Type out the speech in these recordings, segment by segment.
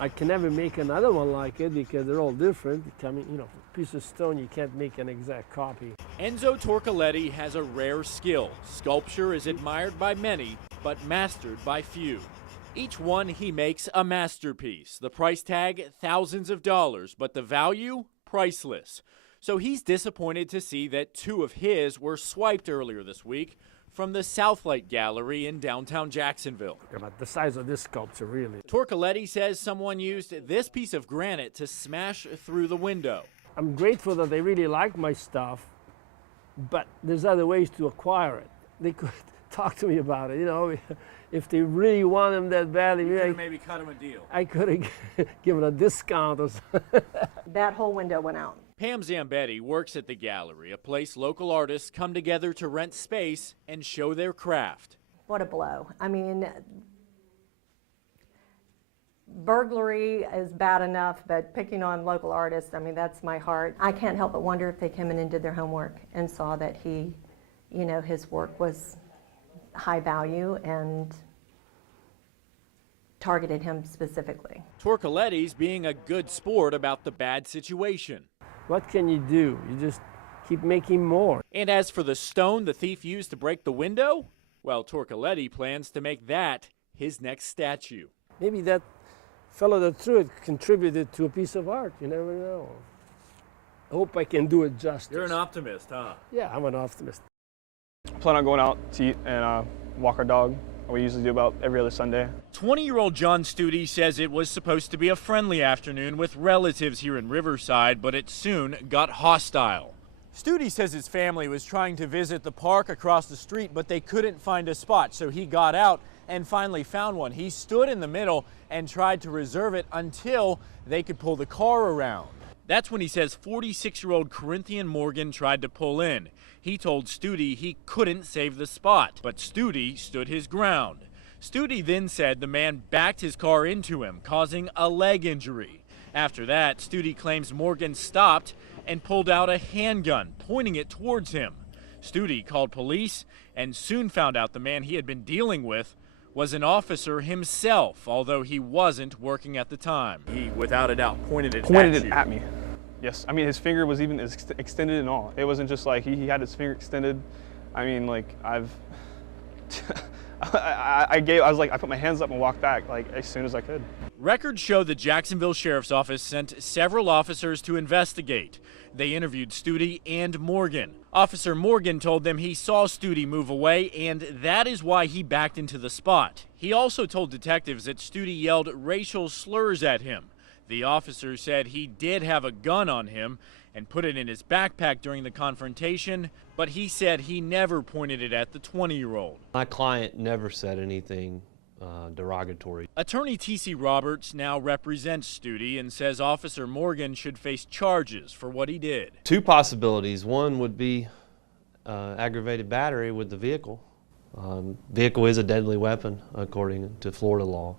I can never make another one like it because they're all different. Coming, you know, piece of stone, you can't make an exact copy. Enzo Torcoletti has a rare skill. Sculpture is admired by many, but mastered by few. Each one he makes a masterpiece. The price tag, thousands of dollars, but the value, priceless. So he's disappointed to see that two of his were swiped earlier this week from the Southlight Gallery in downtown Jacksonville. About the size of this sculpture, really. Torcoletti says someone used this piece of granite to smash through the window. I'm grateful that they really like my stuff, but there's other ways to acquire it. They could talk to me about it, you know. If they really want them that badly, maybe cut them a deal. I could have given a discount or something. That whole window went out. Pam Zambetti works at the gallery, a place local artists come together to rent space and show their craft. What a blow. I mean, burglary is bad enough, but picking on local artists, I mean, that's my heart. I can't help but wonder if they came in and did their homework and saw that he, you know, his work was high value and targeted him specifically. Torcoletti's being a good sport about the bad situation. What can you do? You just keep making more. And as for the stone the thief used to break the window, well, Torcoletti plans to make that his next statue. Maybe that fellow that threw it contributed to a piece of art. You never know. I hope I can do it justice. You're an optimist, huh? Yeah, I'm an optimist. I plan on going out to eat and walk our dog. We usually do about every other Sunday. 20-year-old John Studi says it was supposed to be a friendly afternoon with relatives here in Riverside, but it soon got hostile. Studi says his family was trying to visit the park across the street, but they couldn't find a spot, so he got out and finally found one. He stood in the middle and tried to reserve it until they could pull the car around. That's when he says 46-year-old Corinthian Morgan tried to pull in. He told Studi he couldn't save the spot, but Studi stood his ground. Studi then said the man backed his car into him, causing a leg injury. After that, Studi claims Morgan stopped and pulled out a handgun, pointing it towards him. Studi called police and soon found out the man he had been dealing with was an officer himself, although he wasn't working at the time. He, without a doubt, pointed it at me. Yes, I mean, his finger was even extended and all. It wasn't just like he had his finger extended. I mean, like, I put my hands up and walked back, like, as soon as I could. Records show the Jacksonville Sheriff's Office sent several officers to investigate. They interviewed Studi and Morgan. Officer Morgan told them he saw Studi move away, and that is why he backed into the spot. He also told detectives that Studi yelled racial slurs at him. The officer said he did have a gun on him and put it in his backpack during the confrontation, but he said he never pointed it at the 20-year-old. My client never said anything derogatory. Attorney T.C. Roberts now represents Studi and says Officer Morgan should face charges for what he did. Two possibilities. One would be aggravated battery with the vehicle. Vehicle is a deadly weapon according to Florida law.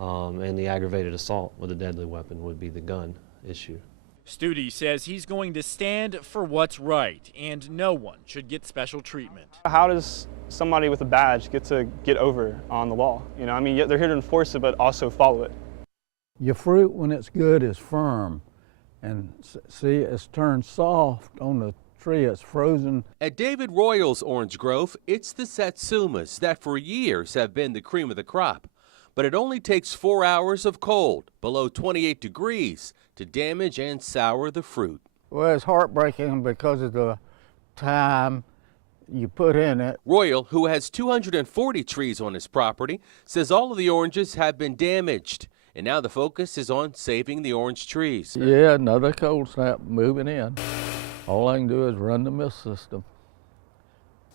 And the aggravated assault with a deadly weapon would be the gun issue. Studi says he's going to stand for what's right, and no one should get special treatment. How does somebody with a badge get over on the law? You know, I mean, they're here to enforce it, but also follow it. Your fruit, when it's good, is firm, and see, it's turned soft on the tree. It's frozen. At David Royal's orange grove, it's the satsumas that for years have been the cream of the crop. But it only takes 4 hours of cold, below 28 degrees, to damage and sour the fruit. Well, it's heartbreaking because of the time you put in it. Royal, who has 240 trees on his property, says all of the oranges have been damaged, and now the focus is on saving the orange trees. Yeah, another cold snap moving in. All I can do is run the mist system.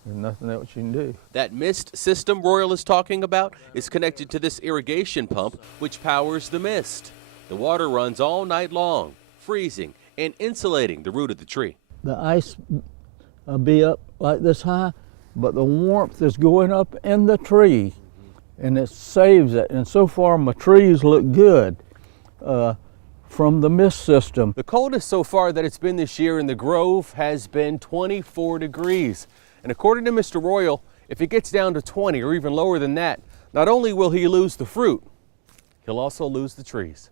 There's nothing else you can do. That mist system Royal is talking about is connected to this irrigation pump, which powers the mist. The water runs all night long, freezing and insulating the root of the tree. The ice will be up like this high, but the warmth is going up in the tree, and it saves it. And so far, my trees look good from the mist system. The coldest so far that it's been this year in the grove has been 24 degrees. And according to Mr. Royal, if it gets down to 20 or even lower than that, not only will he lose the fruit, he'll also lose the trees.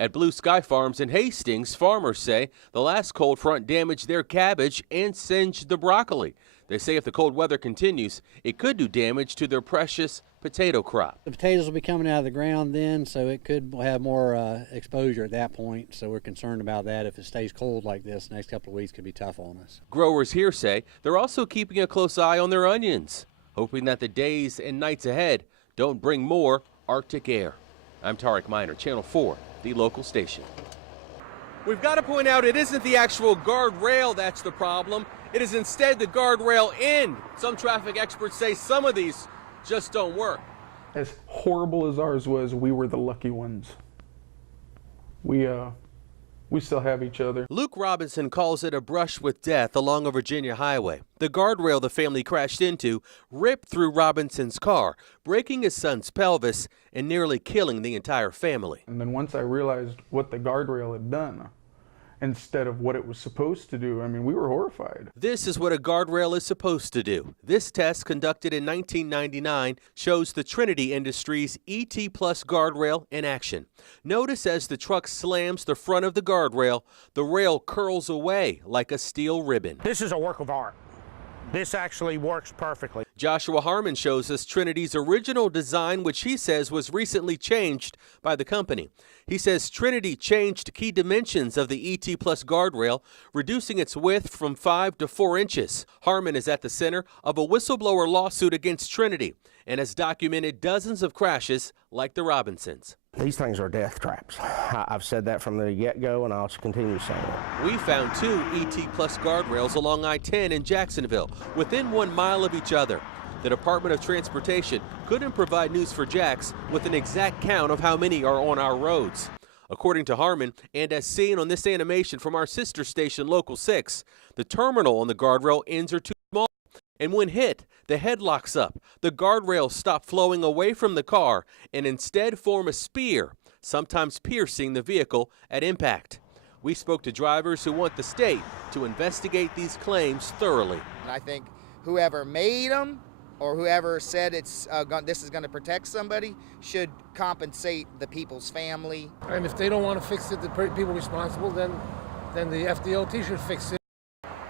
At Blue Sky Farms in Hastings, farmers say the last cold front damaged their cabbage and singed the broccoli. They say if the cold weather continues, it could do damage to their precious potato crop. The potatoes will be coming out of the ground then, so it could have more exposure at that point. So we're concerned about that. If it stays cold like this, the next couple of weeks could be tough on us. Growers here say they're also keeping a close eye on their onions, hoping that the days and nights ahead don't bring more Arctic air. I'm Tarek Miner, Channel 4, the local station. We've got to point out it isn't the actual guardrail that's the problem. It is instead the guardrail end. Some traffic experts say some of these just don't work. As horrible as ours was, we were the lucky ones. We still have each other. Luke Robinson calls it a brush with death along a Virginia highway. The guardrail the family crashed into ripped through Robinson's car, breaking his son's pelvis and nearly killing the entire family. And then once I realized what the guardrail had done, instead of what it was supposed to do, I mean, we were horrified. This is what a guardrail is supposed to do. This test, conducted in 1999, shows the Trinity Industries ET Plus guardrail in action. Notice as the truck slams the front of the guardrail, the rail curls away like a steel ribbon. This is a work of art. This actually works perfectly. Joshua Harmon shows us Trinity's original design, which he says was recently changed by the company. He says Trinity changed key dimensions of the ET Plus guardrail, reducing its width from 5 to 4 inches. Harmon is at the center of a whistleblower lawsuit against Trinity and has documented dozens of crashes like the Robinsons. These things are death traps. I've said that from the get-go, and I'll continue saying it. We found 2 ET Plus guardrails along I-10 in Jacksonville, within 1 mile of each other. The Department of Transportation couldn't provide News for Jax with an exact count of how many are on our roads. According to Harmon, and as seen on this animation from our sister station, Local 6, the terminal on the guardrail ends are too small, and when hit, the head locks up. The guardrails stop flowing away from the car and instead form a spear, sometimes piercing the vehicle at impact. We spoke to drivers who want the state to investigate these claims thoroughly. I think whoever made them or whoever said this is going to protect somebody should compensate the people's family. And if they don't want to fix it, the people responsible, then the FDOT should fix it.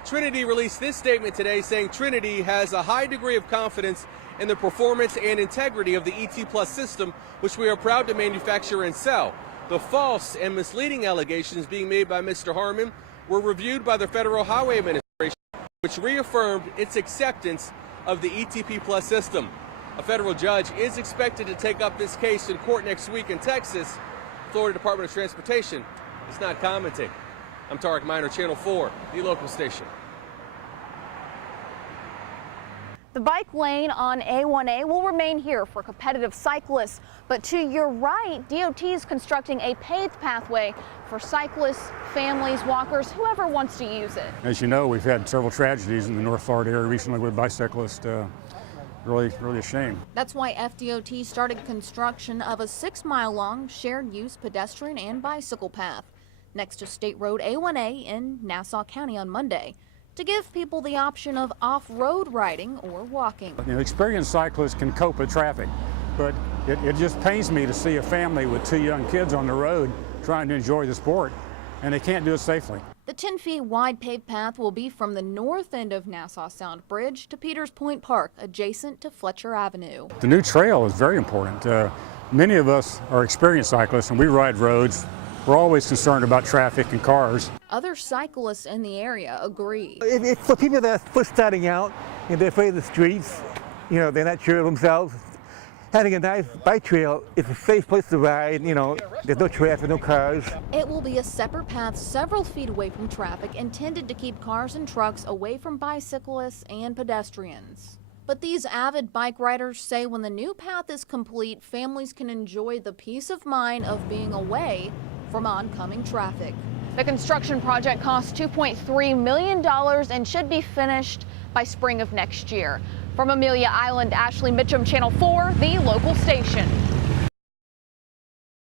Trinity released this statement today saying Trinity has a high degree of confidence in the performance and integrity of the ET Plus system, which we are proud to manufacture and sell. The false and misleading allegations being made by Mr. Harmon were reviewed by the Federal Highway Administration, which reaffirmed its acceptance of the ETP Plus system. A federal judge is expected to take up this case in court next week in Texas. Florida Department of Transportation is not commenting. I'm Tarek Miner, Channel 4, the local station. The bike lane on A1A will remain here for competitive cyclists, but to your right, DOT is constructing a paved pathway for cyclists, families, walkers, whoever wants to use it. As you know, we've had several tragedies in the North Florida area recently with bicyclists. Really a shame. That's why FDOT started construction of a 6-mile-long shared-use pedestrian and bicycle path next to State Road A1A in Nassau County on Monday, to give people the option of off-road riding or walking. You know, experienced cyclists can cope with traffic, but it just pains me to see a family with 2 young kids on the road trying to enjoy the sport, and they can't do it safely. The 10 feet wide paved path will be from the north end of Nassau Sound Bridge to Peters Point Park, adjacent to Fletcher Avenue. The new trail is very important. Many of us are experienced cyclists, and we ride roads. We're always concerned about traffic and cars. Other cyclists in the area agree. It's for people that are first starting out and they're afraid of the streets. You know, they're not sure of themselves. Having a nice bike trail is a safe place to ride. You know, there's no traffic, no cars. It will be a separate path several feet away from traffic, intended to keep cars and trucks away from bicyclists and pedestrians. But these avid bike riders say when the new path is complete, families can enjoy the peace of mind of being away from oncoming traffic. The construction project costs $2.3 million and should be finished by spring of next year. From Amelia Island, Ashley Mitchum, Channel 4, the local station.